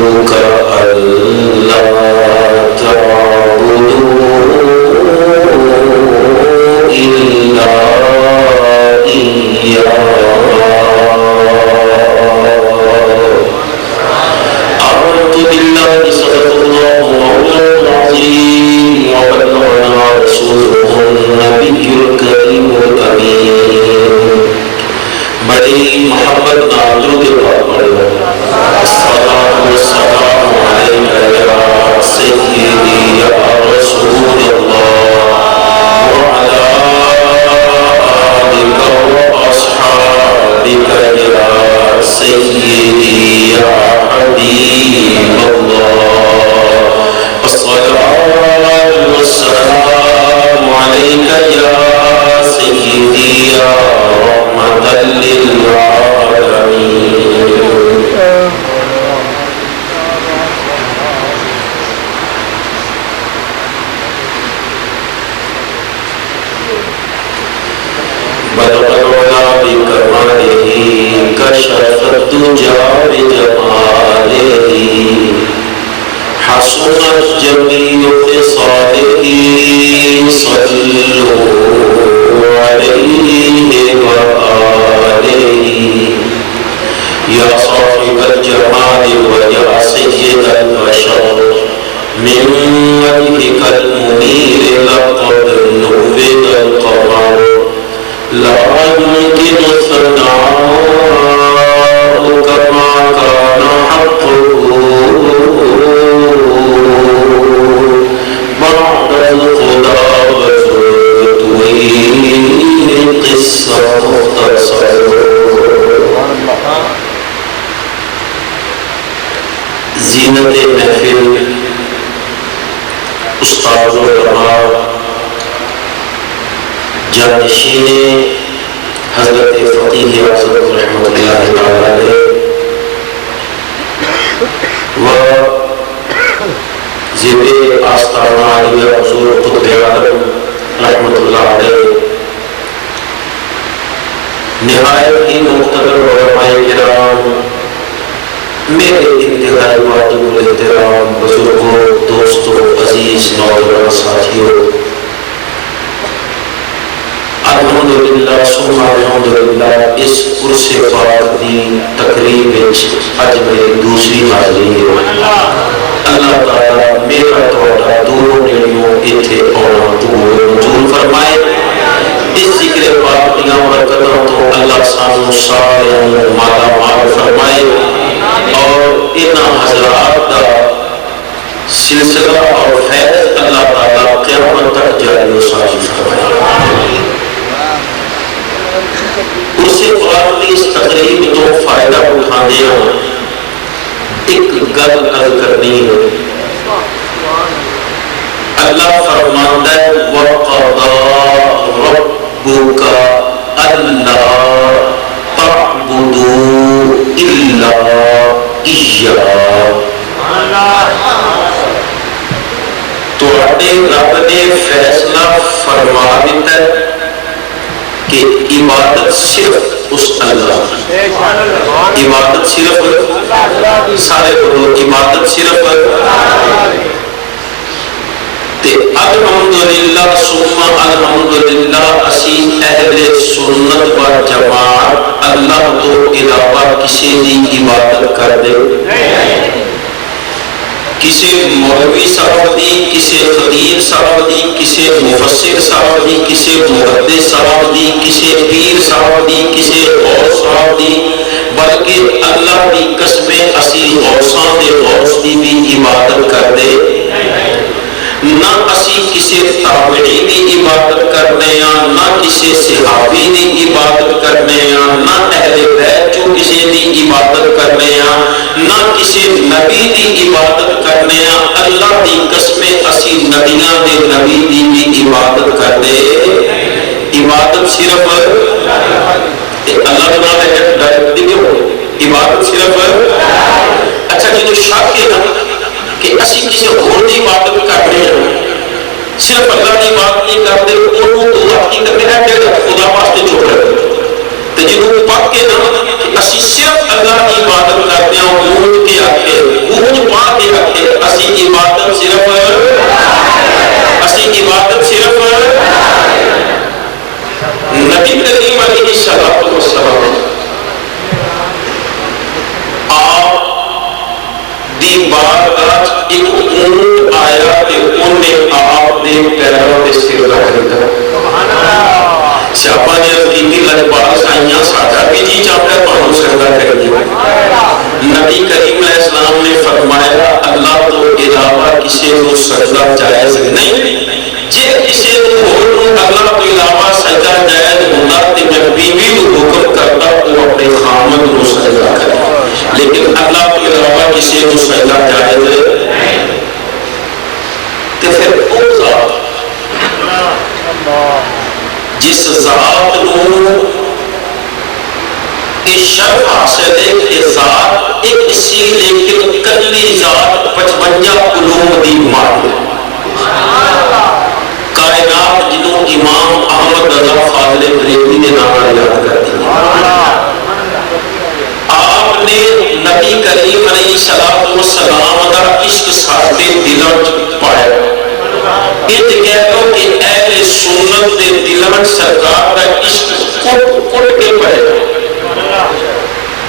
ربك ألا تعبدوا إلا آمنت بالله صدق الله مولانا العظيم وبلغنا رسوله النبي الكريم الأمين بڑی محبت نازل الصلاة والسلام عليك يا سيدي يا رسول الله وعلى آلك وأصحابك يا سيدي يا حبيب الله الصلاة والسلام عليك يا سيدي يا رحمة للعالمين بلغنا بكماله كشف الدجى بجماله حسنت جميع خصاله صلوا عليه وآله يا صاحب الجمال ويا سيد البشر من وجهك المنير لقد نور القمر لا يمكن ثناؤك ما كان حقه بعد الخدا وطويل قصة مختصر زینت محفل استاد و علماء جانشین حضرت فقیہ اعظم رحمۃ اللہ تعالی علیہ و زیب آستانہ علی حضور قطب عالم رحمۃ اللہ علیہ نہایت ہی مقتدر علماء کرام، میرے انتہائی واجب الاحترام بزرگوں، دوستوں، عزیز نوجوان ساتھیوں، الحمدللہ ثم الحمدللہ اس عرص پاک دی تقریب اج میری دوسری حاضری ہے۔ اللہ تعالیٰ میرا تھوڑا دوروں نیڑیوں اتھے آنا قبول منظور فرمائے۔ اس ذکر پاک دیاں برکتوں تو اللہ سانو سارے مالا مال فرمائے اور ان حضرات دا سلسلہ اور فیض اللہ تعالیٰ قیامت تک جاری و ساری فرمائے۔ اسے قرآن کی اس تقریب تو فائدہ اٹھانے ہوں ایک گل کرنی ہے۔ اللہ فرماتا ہے وَقَضَى رَبُّكَ أَلَّا تَعْبُدُوا إِلَّا إِيَّاهُ۔ تو رب نے فیصلہ فرما دیتا ہے کہ عبادت صرف اس اللہ، عبادت صرف سارے بولو عبادت صرف تے الحمدللہ ثم الحمدللہ اسی اہل سنت و جماعت اللہ تو علاوہ کسی دی عبادت کر دے، کسی مولوی صاحب دی، کسی خطیب صاحب دی، کسی مفسر صاحب دی، کسی محدث صاحب دی، کسی پیر صاحب دی، کسی غوث صاحب دی، بلکہ اللہ دی قسمیں اسی غوثاں دے غوث دی بھی عبادت کر دے، نہ اسی کسی تابعی دی عبادت کرنے ہیں، نہ کسی صحابی دی عبادت کرنے ہیں، نہ اہل بیت جو کسی دی عبادت کرنے ہیں، نہ کسی نبی دی عبادت کرنے ہیں۔ اللہ دی قسمیں اسی نبیاں دے نبی دی بھی عبادت کر دے، عبادت صرف اللہ بنا لے عبادت صرف اچھا جی تو شک ہے نا کہ اسی کسی اور دی عبادت کر رہے ہیں، صرف اللہ دی عبادت نہیں کرتے، انہوں تو حقیقت ہے کہ خدا واسطے چھوڑ رہے ہیں۔ تو جنہوں پاک کے نا کہ اسی صرف اللہ دی عبادت کرتے ہیں، اونٹ کے آگے اونٹ اسی عبادت صرف نبی کریم علیہ الصلوۃ والسلام آپ دی بارگاہ ایک اونٹ آیا تے انہیں آپ دے پیروں تے سر رکھ دتا سیاپا نے عظیم لجپال سائیاں ساڈا بھی جی چاہتا ہے تانوں سجدہ کریے نبی کریم علیہ السلام نے فرمایا اللہ تو علاوہ کسی کو سجدہ جائز نہیں جے کسی کو اللہ تو علاوہ سجدہ جائز ہوتا تے میں بیوی کو حکم کرتا وہ اپنے خامد کو سجدہ کرے لیکن اللہ تو علاوہ کسی کو سجدہ جائز تے پھر او ذات جس ذات نو اس شرف حاصل ہے کہ ذات ایک سی لیکن کلی ذات 55 علوم دی مالک کائنات جنہوں امام احمد رضا فاضل بریلوی نے نام یاد کرتی ہیں آپ نے نبی کریم علیہ السلام کا عشق ساڑھے دلوں پایا یہ کہتا کہ اہل سنت دے دلوں سرکار کا عشق کٹ کے پڑے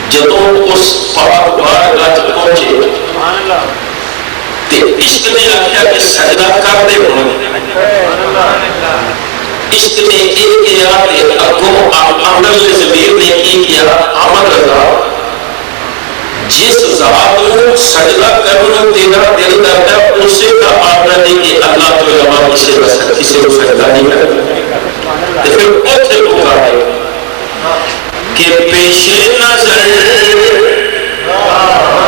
جدوں اس پاک بارگاہ پہنچے تے عشق نے آخیا کہ سجدہ کر دے ہونے عشق نے ایک کیا کہ اگوں احمد زبیر نے کی کیا احمد رضا جس ذات کو سجدہ کرنا تیرا دل کرتا ہے اسے کا آگرہ نہیں کہ اللہ تو علاوہ کسی کو سجدہ نہیں کرتا پھر اوتھے پکا ہے کہ پیش نظر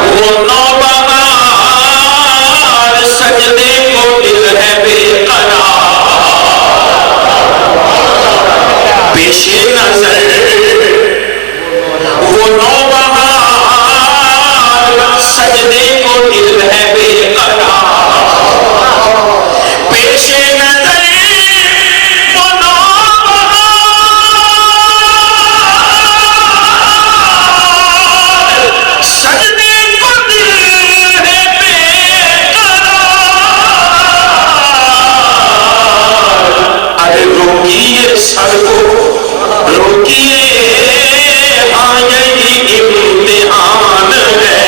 وہ نوبہار سجدے کو دل ہے بے قرار پیش نظر وہ نوبہار سجدے کو دل ہے بے قرار پیش نظر وہ نوبہار سجدے کو دل ہے بے قرار ارے روکیے سر کو روکیے ہاں یہی امتحان ہے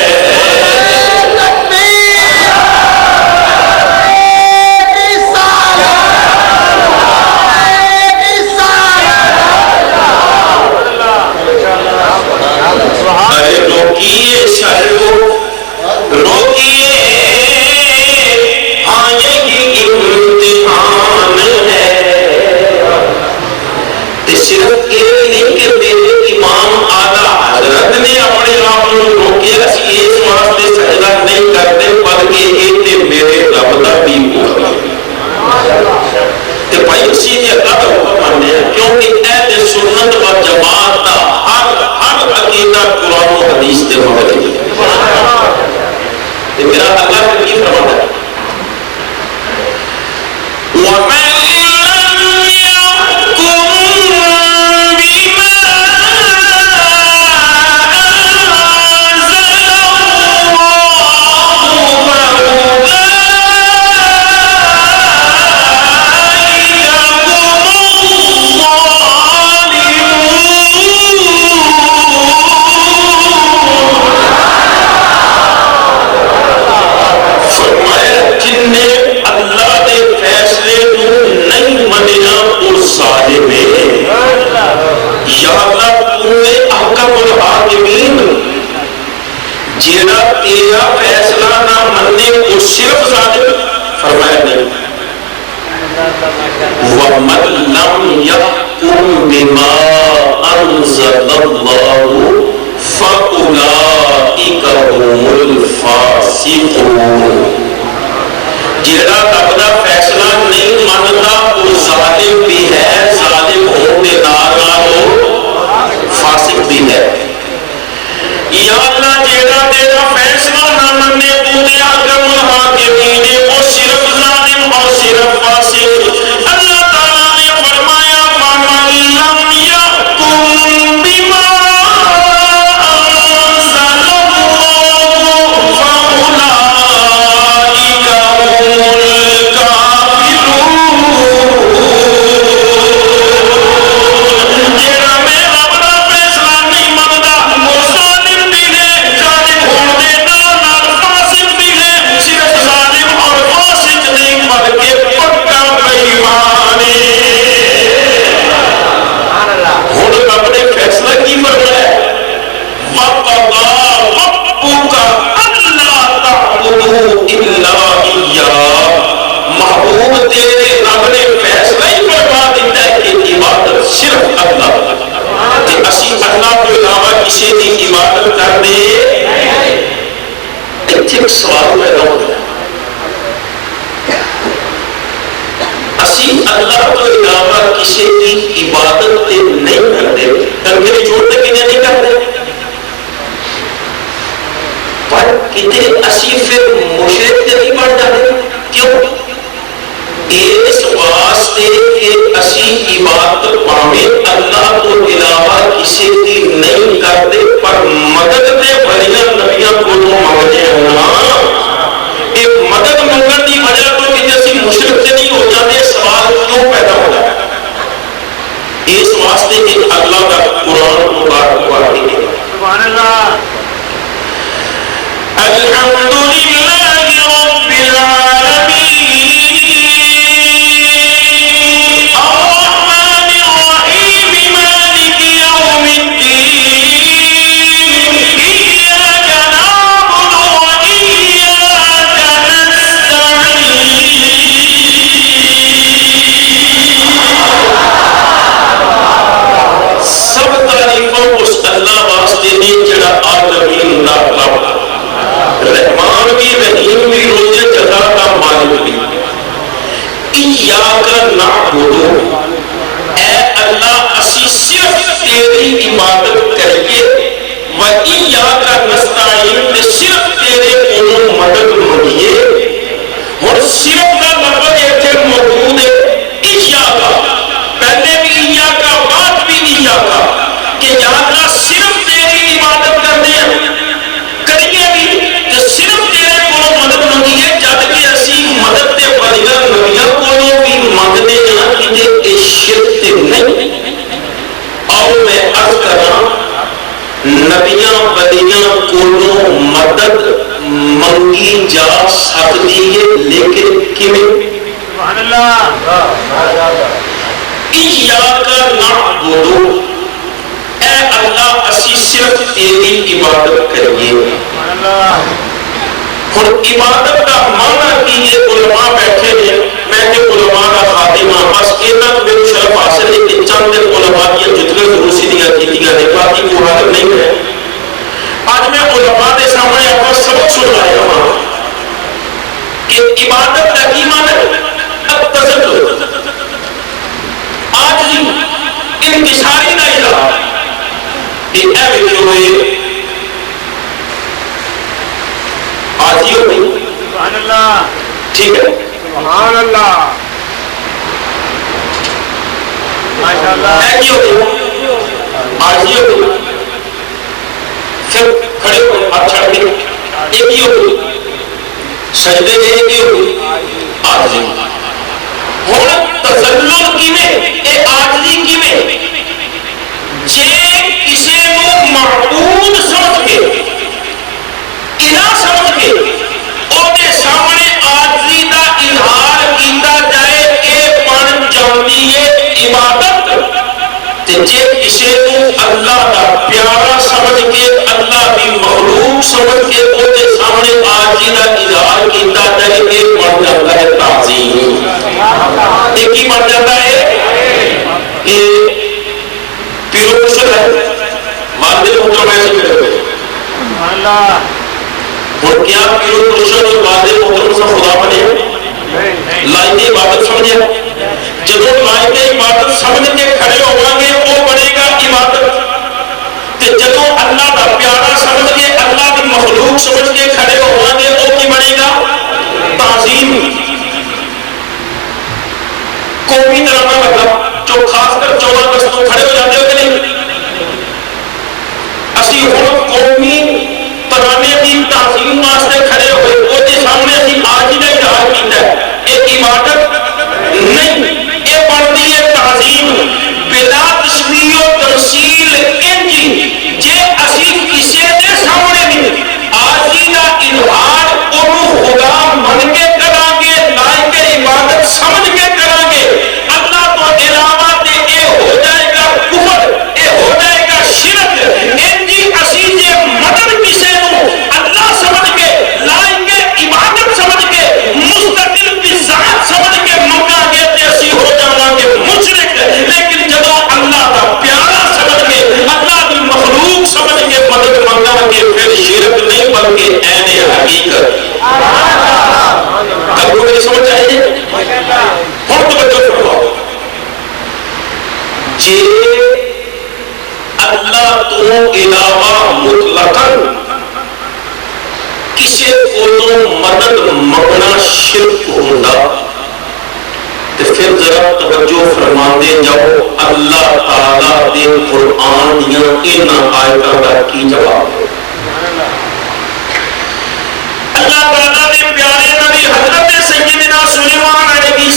ارے روکیے سر کو روکیے ہاں یہی امتحان ہے صرف یہ نہیں کہ میرے امام اعلیٰ حضرت نے اپنے آپ کو روکے اسی اس واسطے سجدہ نہیں کرتے بلکہ یہ میرے رب دا بھی ہوا کہ بھائی اسی نے اللہ کا حکم ماننے ہیں کیونکہ اہل سنت و جماعت کا ہر عقیدہ قرآن و حدیث سے مبنی ہے میرا اللہ کا کی فرمان ہے وَمَنْ لَمْ يَحْكُمْ جیڑا تیرا فیصلہ نہ مننے کو صرف ظالم فرمایا نہیں وَمَنْ لَمْ يَحْكُمْ بِمَا أَنزَلَ اللَّهُ فَأُولَئِكَ هُمُ الْفَاسِقُونَ جیڑا رب دا فیصلہ نہیں منتا وہ ظالم بھی ہے ظالم ہونے ناراض ہو فاسق بھی ہے یا اللہ جیڑا تیرا فیصلہ نہ مننے تو دے حکم الحاکمین وہ صرف ظالم اور صرف فاسق اللہ تعالیٰ نے فرمایا وَمَنْ لَمْ يَحْكُمْ بِمَا أَنزَلَ اللَّهُ فَأُولَئِكَ ایک سوال پیدا ہوتا ہے، اسی اللہ تو علاوہ کسی کی عبادت نہیں کرتے، تنگے چھوڑتے کہ نہیں کرتے، پر کتنے اسی پھر مشرک نہیں بن جاتے؟ کیوں؟ اس واسطے کہ اسی عبادت پاویں اللہ تو علاوہ کسی کی نہیں کرتے، پر مدد دے بڑیاں نبیاں کو منگتے ہیں نا، یہ مدد منگن کی وجہ تو کہ اسی مشرک سے نہیں ہو جاتے، سوال کیوں پیدا ہوتا ہے؟ اس واسطے کہ اللہ کا قرآن مبارک واقعی ہے، سبحان اللہ، الحمدللہ رب العالمین، رحمان بھی رحیم بھی روزے جزا کا مالک بھی، ایاک نعبدو، اے اللہ اسی صرف تیری عبادت کریے، و ایاک نستعین، صرف تیرے کو مدد منگیے، اور صرف کا لفظ ایتھے موجود ہے ایاک، پہلے بھی ایاک بعد بھی ایاک، کہ یا اللہ صرف تیری عبادت کرتے ہیں، کریے بھی کہ صرف تیرے کو مدد منگیے، جبکہ اسی مدد دے بغیر نبیوں کو بھی منگتے ہیں کہ یہ شرک نہیں۔ اور میں عرض کرنا، نبیاں بلیاں کو مدد منگی جا سکتی ہے، لیکن کیویں؟ سبحان اللہ، ایاک نعبدو، اے اللہ اسی صرف تیری عبادت کریے۔ اور عبادت کا معنی کی یہ علماء بیٹھے ہیں، میں کہ علماء کا خاتمہ، بس اینا تو میرے شرف حاصل ہے کہ چند علماء کی جتنے ضروری دیا کیتیاں نے، باقی کو حالت نہیں ہے۔ آج میں علماء دے سامنے آپ کو سبق سنایا ہوں کہ عبادت کا کی معنی التذلل، عاجزی، انکساری کا اظہار، یہ اے ویکھو ہوئے آجی ہو گئی، سبحان اللہ، ٹھیک ہے، سبحان اللہ، ماشاءاللہ، اے کی ہو گئی، آجی ہو گئی، پھر کھڑے ہوئے ہاتھ چھڑ کے ایک ہی ہو گئی، سجدے میں ایک ہی ہو گئی، آجی ہوں تذلل کی میں، اے آجزی کی میں، جے کسے نو معبود سمجھ کے، الہ سمجھ کے، اوہدے سامنے آجزی دا اظہار کیتا جائے، اے بن جاندی ہے عبادت، تے جے کسے نو اللہ دا پیارا سمجھ کے، اللہ دی مخلوق سمجھ کے، اوہدے سامنے آجزی دا اظہار کیتا جائے، اے بن جاتا ہے تعظیم۔ ایک ہی بن جاتا ہے، یہ پیرو مشکل ہے، والد محترم ایسے پیرو ہے، اور کیا پیرو مشکل اور والد محترم سے خدا بنے؟ لائق عبادت سمجھے، جب وہ لائق عبادت سمجھ کے کھڑے ہوں گے وہ بنے گا عبادت، تے جب وہ اللہ دا پیارا سمجھ کے، اللہ دی مخلوق سمجھ کے کھڑے ہوں گے وہ کی بنے گا تعظیم۔ قومی ڈرامہ مطلب جو خاص کر 14 اگست کو کھڑے ہو جاتے ہو کہ نہیں، اسی ہوں قومی ترانے کی تعظیم واسطے کھڑے ہوئے، وہ دے سامنے اسی آج ہی کا اظہار کیتا ہے، ایک عبادت نہیں، یہ بڑھتی ہے تعظیم بلا تشبیہ و تمثیل۔ انجی جے اسی کسی دے سامنے نہیں آج ہی کا اظہار انہوں خدا من کے کریں گے، لائق عبادت سمجھ کے کریں گے، اللہ تو علاوہ تے اے ہو جائے گا کفر، اے ہو جائے گا شرک۔ انجی اسی جے مدد کسے نو اللہ سمجھ کے، لائق عبادت سمجھ کے، مستقل کی ذات سمجھ مدد منگنا شرک ہوندا تے پھر ذرا توجہ فرما دے جاؤ اللہ تعالیٰ دے قرآن دیاں انہاں آیتاں دا کی جواب ہے۔ اللہ تعالیٰ دے پیارے نبی حضرت سیدنا سلیمان علیہ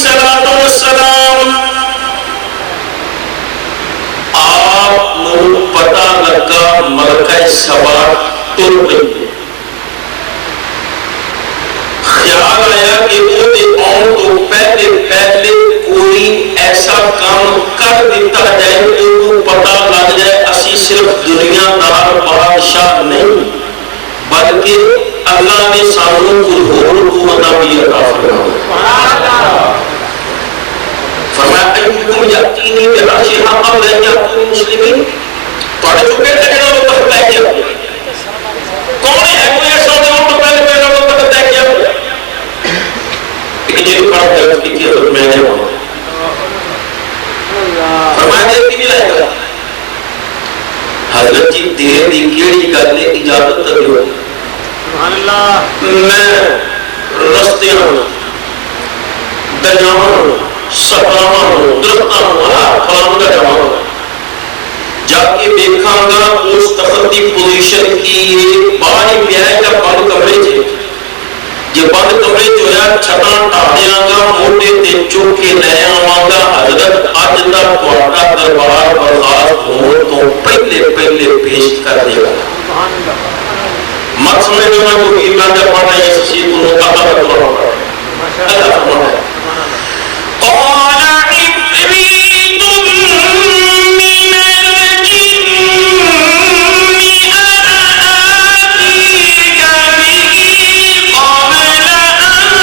السلام آپ نو پتہ لگا ملکہ سبا ٹر رہی، خیال آیا کہ وہ دے آن تو پہلے کوئی ایسا کام کر دیتا جائے تو پتہ لگ جائے اسی صرف دنیا دار بادشاہ نہیں بلکہ اللہ نے سانوں کو حکومت بھی عطا فرمایا۔ فرمایا ایکم یاتینی براشیہا قبل ان یاتونی مسلمین، توڑے چکے تکڑا وہ تخت لے گیا، کون ہے کوئی ایسا ہوتا تو پہلے وہ تخت لے گیا، لیکن یہ بڑا غلط کی تھی تو میں نے وہاں فرمایا دے کی بھی لائے گا حضرت جی دیر دی کیڑی گلے اجازت تدیو میں رستیاں دریاں سفراں درختاں فلان کا جواب جا کے دیکھاں گا اس تخت کی پوزیشن کی باہر پیائے گا بند کمرے چھے جو بند کمرے جو ہے چھتاں ٹاڑیاں گا موٹے تے چوکے لے آواں گا حضرت اج دا تہاڈا دربار برخاست ہون تو پہلے پیش کر دے گا مت سمجھے میں کو ایمان جب پڑھا ہے اس چیز کو اللہ فرماتا ہے اللہ فرماتا ہے قال عفريت من الجن أنا آتيك به قبل أن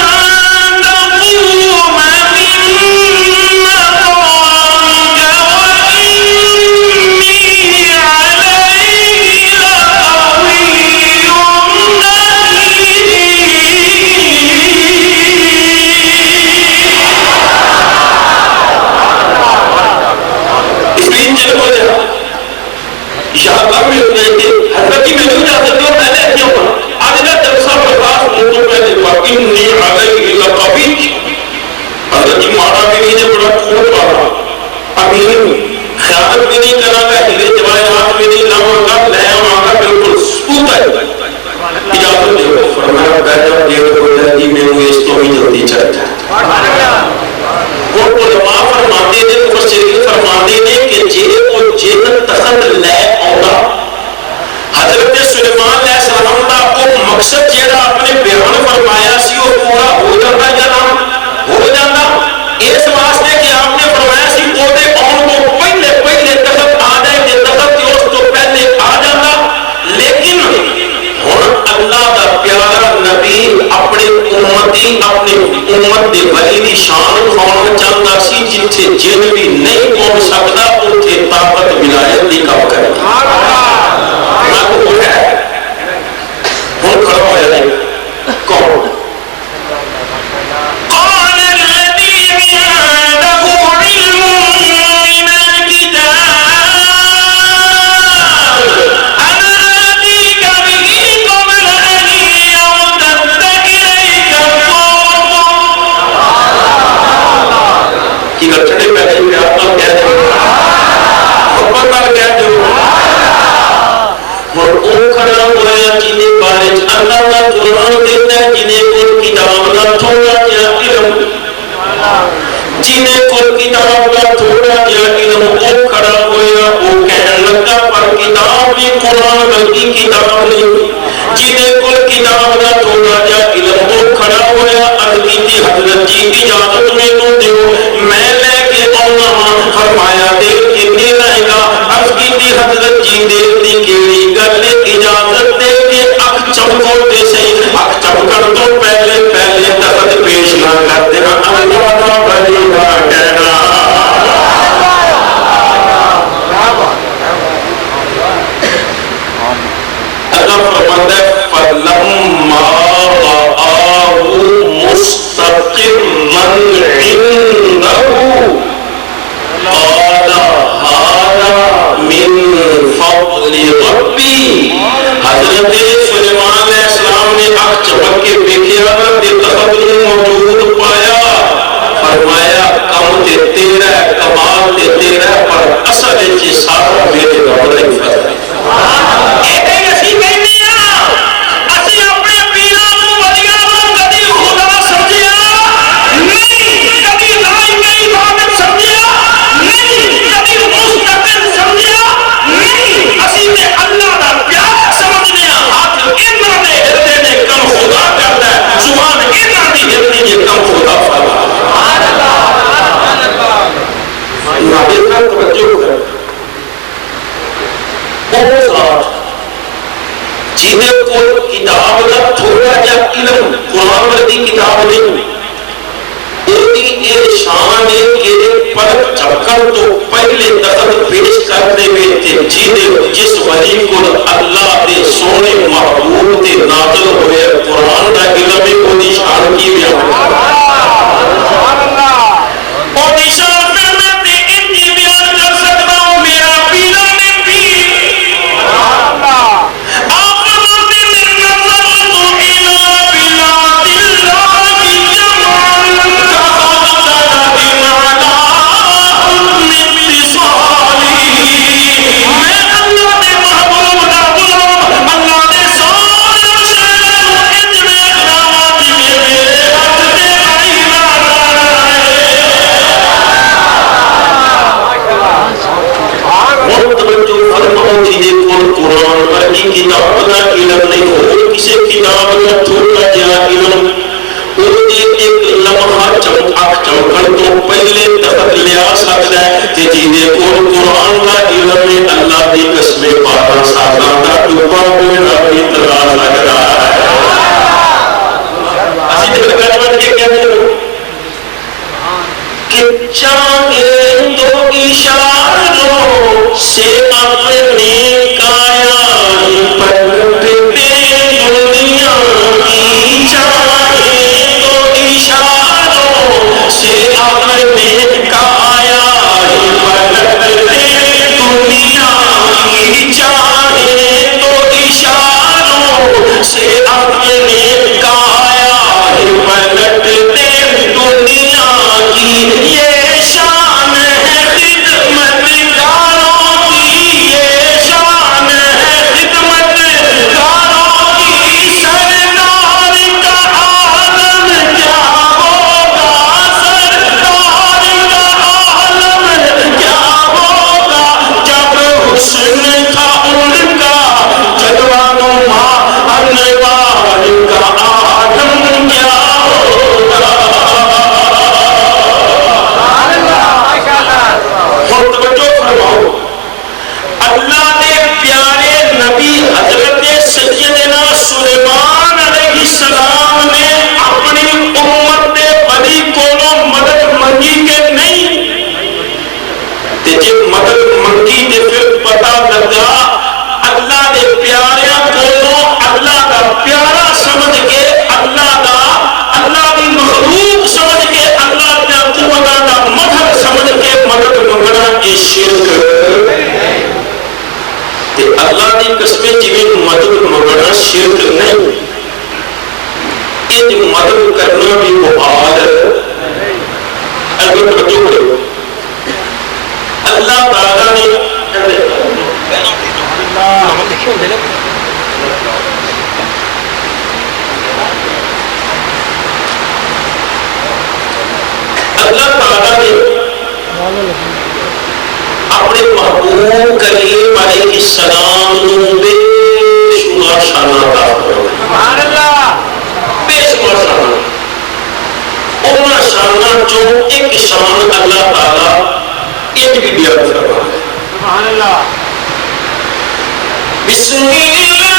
تقوم من مقامك وإني عليه لقوي مقصد جیڑا اپنے بیان فرمایا سی وہ پورا ہو جاتا یا نہ ہو جاتا اس واسطے کہ آپ نے فرمایا سی وہ دے آن کو پہلے تخت آ جائے کہ تخت اس تو پہلے آ جاتا لیکن ہن اللہ دا پیارا نبی اپنے امت دے ولی دی شان کھانا چاہتا سی جتھے جن بھی نہیں پہنچ سکتا اتھے طاقت ولایت دی کام کرے میں کو ہے ہوں کھڑا ہو جائے کون قال الذي عنده علم من الكتاب انا آتيك به قبل ان يرتد اليك طرفك کی گٹھڑے بیٹھے ہوئے آپ کا کہہ دیں محبت کا کہہ دیں اور اون کھڑا ہوا ہے جنہیں بارے اللہ کا قرآن دیتا ہے جنہیں کو کتاب کا تھوڑا جا علم جنہیں کو کتاب کا تھوڑا جا علم وہ کھڑا ہوا وہ کہنے لگا پر کتاب بھی قرآن کی کتاب نہیں جنہیں کو کتاب کا تھوڑا جا علم وہ کھڑا ہوا عرض کی حضرت جی اجازت میں تو دیو میں لے کے آنا فرمایا دیر کتنی رہے گا عرض کی حضرت جی دیر دی کیڑی گل اجازت دے کے اک چمکو دے سے اک چمکن تو پہلے تخت پیش نہ کر دینا اللہ کا بلی کا کہنا اللہ فرماتا ہے فَلَمَّا رَآهُ مُسْتَقِرًّا عِندَهُ قَالَ هَذَا مِن فَضْلِ رَبِّي حضرت سلیمان علیہ السلام کتاب دا تھوڑا جا علم قرآن ورگی کتاب نہیں، یہ شان ہے کہ پلک جھپکن تو پہلے دخل پیش کرتے ہوئے جس ولی کو اللہ دے سونے محبوب تے نازل ہوئے قرآن دا علم ہے، وہ دی شان کی بیان وہ دی شان پھر میں تے ان کی بیان کر سکتا ہوں، میرا پیرا نے پیر آپ فرماتے ہیں نظر تو الہ بلاد اللہ کی جمال قرآن پر کی کتاب کا علم نہیں ہو، کسی کتاب کا تھوڑا جا علم ایک لمحہ چمکن تو پہلے دخل لیا سکتا ہے کہ جیدے قرآن کا علم ہے، اللہ دی قسم پارا ساتھا دا ٹوپا میرا بھی ترا لگ رہا ہے۔ اسی طرح کلمات کے کہتے ہیں کہ چاہے تو اشاروں سے اپنے اللہ دی قسمیں جویں مدد منگنا شرک نہیں، یہ مدد کرنا بھی محال ہے۔ اگر توجہ کرو اللہ تعالیٰ نے اپنے محبوب کریم علیہ السلام بے شمار شانہ عطا فرمایا، بے شمار شانہ، انہاں شانہ جو ایک شان اللہ تعالیٰ ایک بھی بیان فرمایا۔ سبحان اللہ۔ بسم اللہ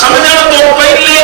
سمجھنا تو پہلے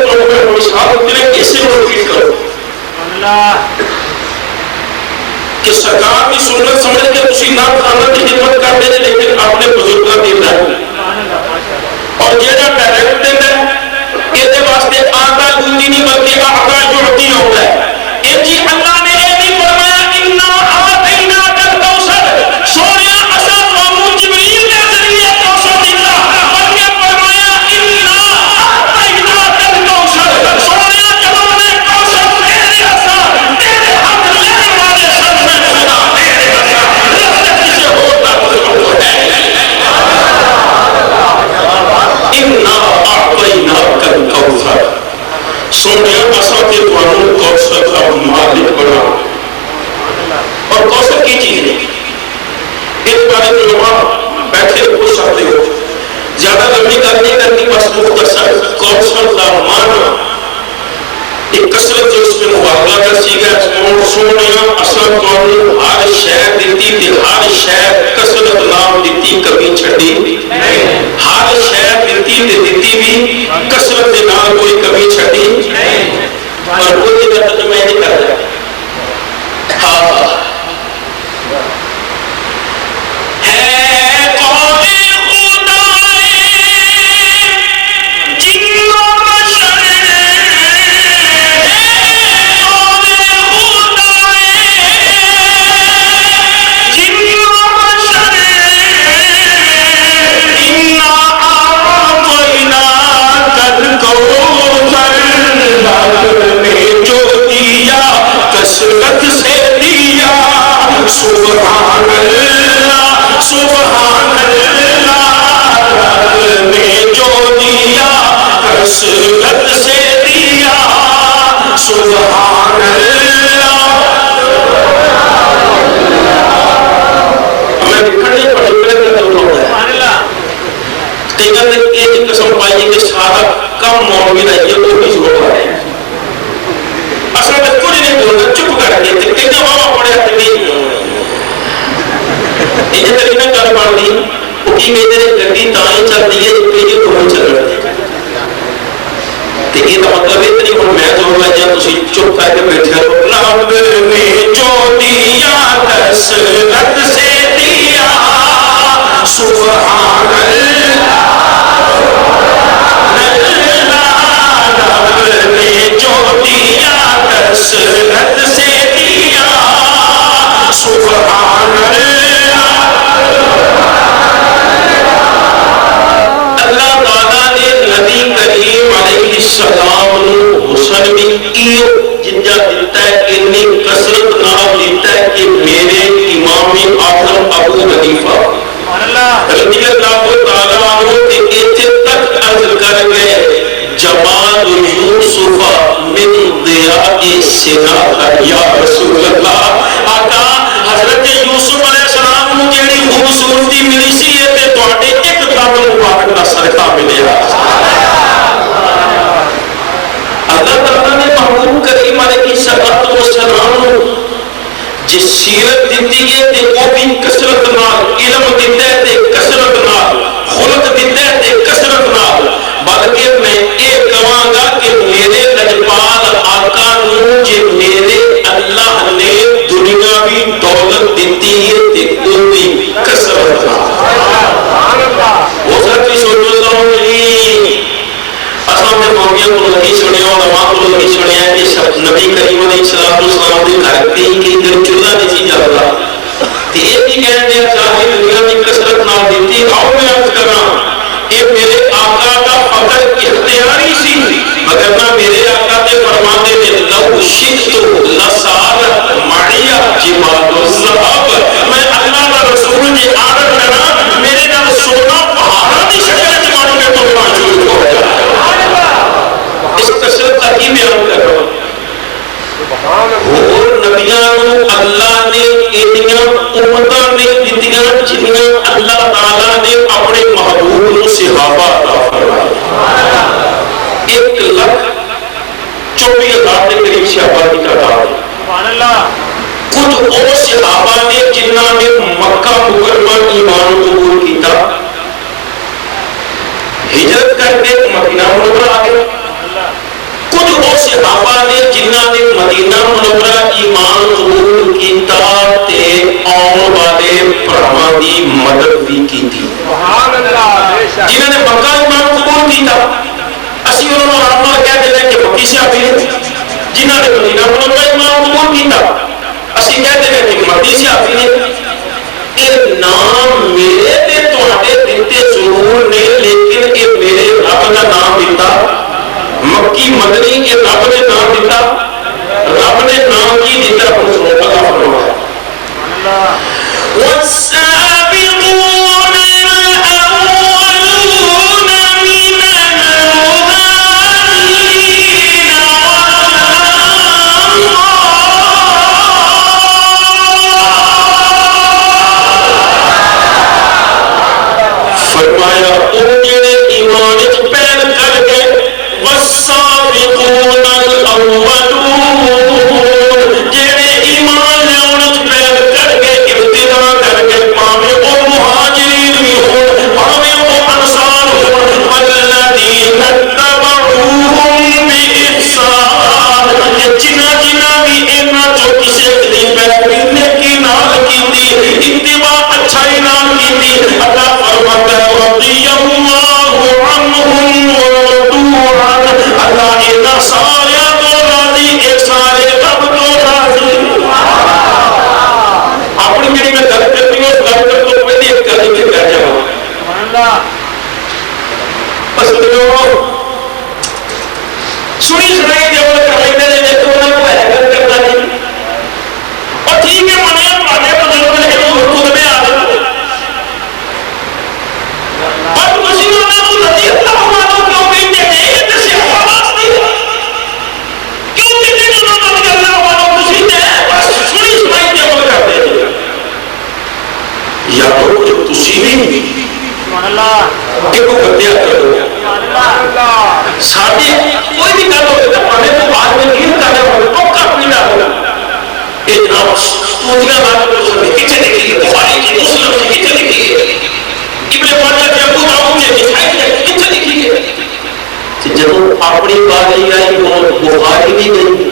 تو مثال ہوتی ہے اسے ریپیٹ کرو کہ سرکار کی سنت سمجھ کے تسی نہ خانہ کی خدمت کرتے ہیں لیکن اپنے بزرگوں کی دیتا ہے اور جیڑا ڈائریکٹ دیتا ہے یہ واسطے آتا جوتی نہیں بلکہ آتا جوڑتی ہوتا ہے یہ جی اللہ نے یہ نہیں فرمایا انا آتینا کل کوثر سونیا اسا تو جبریل کے ذریعے کوثر دیتا بلکہ فرمایا انا آتینا کل کوثر سونیا جب نے کوثر تیرے اسا تیرے ہاتھ لینے والے سب میں خدا تیرے اسا رزق کسے ہوتا ہے انا آتینا کل کوثر سونیا اسا کے دوانوں کوثر کا مالک بنا اور کوثر کی چیز ہے اس بارے میں علماء بیٹھے پوچھ سکتے ہو زیادہ لمبی کرنی بس مختصر کوثر کا معنی ایک کثرت جو اس میں مبالغہ کر سی گیا سونیا اسا تو ہر شے دیتی تے ہر شے کثرت نام دیتی کبھی چھڈی ہر شے دیتی تے دیتی بھی کثرت دے نال کوئی کبھی چھڈی اور کوئی کا ترجمہ نہیں کر رہا ہاں سبحان اللہ سبحان اللہ رب نے جو دیا کثرت سے دیا سبحان اللہ ہمیں کھڑے پڑھے تیگر نے ایک قسم پائی کہ سارا کم مومن ہے یہ تو بھی ضرور ہے اصلا میں کچھ نہیں بولنا چپ کر کے تیگر بابا پڑھے آتے نہیں یہ طریقہ کر پڑھ دی کہ میرے گڈی تائیں چل دی ہے کہ یہ تو چل رہا ہے کہ یہ مطلب ہے نہیں ہوں میں جو ہے یا تسی چپ کر کے بیٹھے ہو رب نے جو دیا کثرت سے دیا سبحان اللہ رب نے جو دیا کثرت سے دیا سبحان اللہ السلام حسن بھی ایو جنجا دیتا ہے اتنی کثرت نام دیتا ہے کہ میرے امام اعظم ابو حنیفہ رضی اللہ تعالیٰ عنہ کے ایتھے تک عرض کر گئے جمال یوسف من ضیاء سنا یا رسول اللہ آقا حضرت یوسف علیہ السلام کو جیڑی خوبصورتی ملی سی ہے تے تواڈے ایک دامن مبارک دا صدقہ ملیا اللہ تعالیٰ نے محبوب کریم علیہ السلام جس سیرت دیتی ہے تے وہ بھی کثرت نال علم دیتا ہے تے کثرت نال خلق دیتا ہے تے کثرت نال بلکہ میں یہ کہاں گا کہ میرے لجپال آقا نو جے میرے اللہ نے دنیاوی دولت دیتی ہے تے وہ بھی کثرت نال وہ سب کی سوچ اللہ اصلا میں موقعہ کو لگی سنے اور نماز کو لگی سنے ہیں کہ نبی کریم علیہ السلام نے گھر کے ہی کہیں در چلہ نہیں سی جاتا تو یہ بھی کہنے دیا چاہے دنیا کی کثرت نہ دیتی آؤ میں عرض کر رہا ہوں یہ میرے آقا کا فقر اختیاری سی مگر نہ میرے آقا کے فرمانے میں لو شکت لسارت معیہ جبال الزہاب میں اللہ کا رسول جی عادت کرنا میرے نام سونا پہاڑا نہیں شکل جمانوں میں تو موجود ہو جائے اس کثرت کی بیان کر رہا ہوں اور نبیان اللہ نے اتنیاں امتاں نے اتنیاں جنیاں اللہ تعالیٰ نے اپنے محبوب صحابہ عطا فرمایا 1,24,000 کے قریب صحابہ کی تعداد کچھ اور صحابہ نے جنہاں نے مکہ مکرمہ ایمان قبول کیتا ہجرت کر کے مدینہ منورہ آ گئے نے مدینہ منورہ ایمان قبول کیتا تے آن والے بھراواں دی مدد بھی کیتی. جنہوں نے مکہ ایمان قبول کیتا اسی انہوں نے آرام نال کہہ دیتے کہ مکی صحابی نے. جنہوں نے مدینہ منورہ ایمان قبول کیتا اسی کہہ دیتے کہ مدی صحابی نے. یہ نام میرے تے تواڈے دتے ضرور نے لیکن یہ میرے رب کا نام دیتا مکی مدنی. یہ رب نے نام دیتا. رب نے نام کی دیتا اپنے سنو اللہ فرمایا والسابقون الأولون من المهاجرين فرمایا ان جڑے ایمان وچ پہل کر گئے والسابقون الاولون جڑے ایمان لیاون وچ پہل کر گئے ابتدا کر گئے پاویں او مہاجرین بھی ہون پاویں او انصار ہون والذین تبعوہم بإحسان جنہ جنہ بھی انہاں چوں کسے دی پیروی نیکی نال کیتی اتباع اچھائی نال کیتی اللہ فرماتا ہے رضی اللہ عنہم ورضوا عنہ اللہ انہاں سارے تو راضی اے سارے رب تو راضی. اپنی میری میں گل کرتی ہوں اس گل کر تو پہلے ایک گل ہی کہہ جاؤں بس سنی سنائی جب کرائی دے دے تو انہیں کو ہے گل کرتا نہیں اور ٹھیک ہے منیا پانے بزرگ نے خود میں آ رہا پر کسی نے تو رضی اللہ عنہ کیوں کہتے ہیں یہ سے آواز نہیں ہے کیوں کہتے ہیں انہوں نے رضی اللہ عنہ کسی نے بس سنی سنائی جب کرتے ہیں یا تو جب تسی نہیں کہ وہ گدیا کرو ساتھی کوئی بھی گل ہوئے تو پڑھنے تو بعد میں نہیں کرنے ہوئے تو کافی نہ ہوگا. یہ جناب سوچنا بات کو سنی کچھ لکھی ہے بخاری کی مسلم کی کچھ لکھی ہے ابن ماجہ کی ابو داؤد کی نسائی کی کچھ لکھی ہے. جب اپنی باری آئی بخاری بھی گئی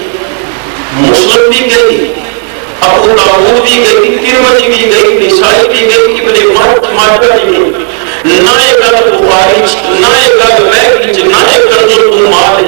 مسلم بھی گئی ابو داؤد بھی گئی ترمذی بھی گئی نسائی بھی گئی ابن ماجہ بھی گئی. نہ ایک گل بخاری نہ ایک گل بخاری نہ ایک گل مال